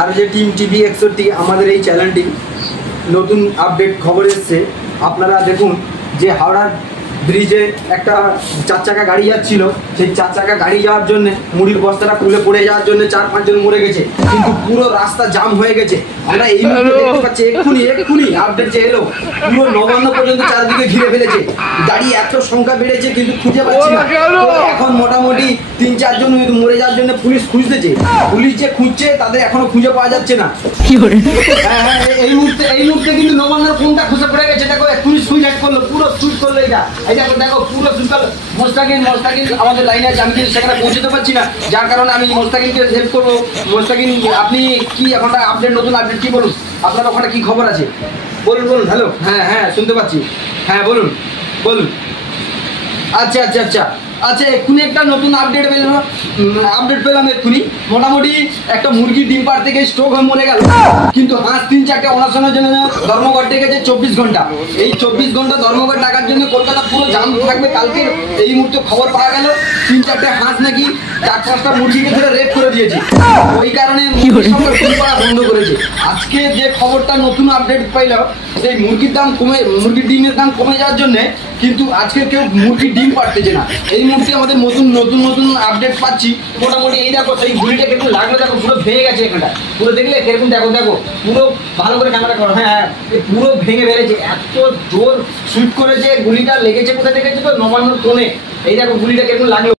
আর যে team TV 61 আমাদের এই চ্যানেলটি নতুন আপডেট খবর এসছে। আপনারা দেখুন যে হাওড়ার ব্রিজে একটা 4 চাকা গাড়ি যাচ্ছিল, সেই 4 চাকা গাড়ি যাওয়ার জন্য মুড়ির বস্তাটা খুলে পড়ে যাওয়ার জন্য 4-5 জন মরে গেছে, কিন্তু পুরো রাস্তা জাম হয়ে গেছে। আমরা এই মুহূর্তে দেখতে পাচ্ছি এক্ষুনি আপডেট যে এলো, পুরো নবান্ন পর্যন্ত চারদিকে ঘিরে ফেলেছে। গাড়ি এত সংখ্যা বেড়েছে কিন্তু খুঁজে পাচ্ছি না। এখন মোটামুটি 3-4 জন মরে যাওয়ার জন্য পুলিশ খুঁজতেছে। পুলিশ যে খুঁজছে তাদের এখনো খুঁজে পাওয়া যাচ্ছে না। হ্যাঁ, এই মুহূর্তে কিন্তু নবান্নর কোনটা খুঁজে পড়ে গেছে। দেখো পুলিশ সুইচ অ্যাড করলো, পুরো সুইচ করলো। এটা দেখো পুরো সুইচ করলো। মোস্তাকিন আমাদের লাইনে আছে, আমি কিন্তু সেখানে পৌঁছতে পারছি না, যার কারণে আমি মোস্তাকিনকে হেল্প করবো। মোস্তাকিন, আপনি কি এখন নতুন আপডেট কি বলুন, আপনার ওখানে কি খবর আছে বলুন। হ্যালো, হ্যাঁ শুনতে পাচ্ছি, হ্যাঁ বলুন। আচ্ছা, এক্ষুনি একটা নতুন আপডেট পেলাম এক্ষুনি। মোটামুটি একটা মুরগির ডিম পাড় থেকে স্ট্রোক হয়ে মরে গেল, কিন্তু হাঁস 3-4টে অনশনের জন্য ধর্মঘট ডেকেছে 24 ঘন্টা। এই 24 ঘন্টা ধর্মঘট ডাকার জন্য কলকাতা পুরো জাম থাকবে। কালকে এই মুহূর্তে খবর পাওয়া গেল 3-4টে হাঁস নাকি 4-5টা মুরগিকে ধরে রেপ করে দিয়েছে। ওই কারণে ডিম পাড়া বন্ধ করেছে। আজকে যে খবরটা নতুন আপডেট পাইলাম, সেই মুরগির ডিমের দাম কমে যাওয়ার জন্য কিন্তু আজকে কেউ মুরগির ডিম পাড়তেছে না। এই মুহূর্তে আমাদের নতুন আপডেট পাচ্ছি। মোটামুটি এই দেখো, সেই গুলিটা কিরকম লাগলো, দেখো পুরো ভেঙে গেছে। এখানটা পুরো দেখলে কিরকম, দেখো পুরো ভালো করে ক্যামেরা করো। হ্যাঁ, পুরো ভেঙে ফেলেছে, এত জোর শুট করেছে। গুলিটা লেগেছে কোথায় দেখেছে তো, নবান্নর কোণে। এই দেখো গুলিটা কিরকম লাগলো।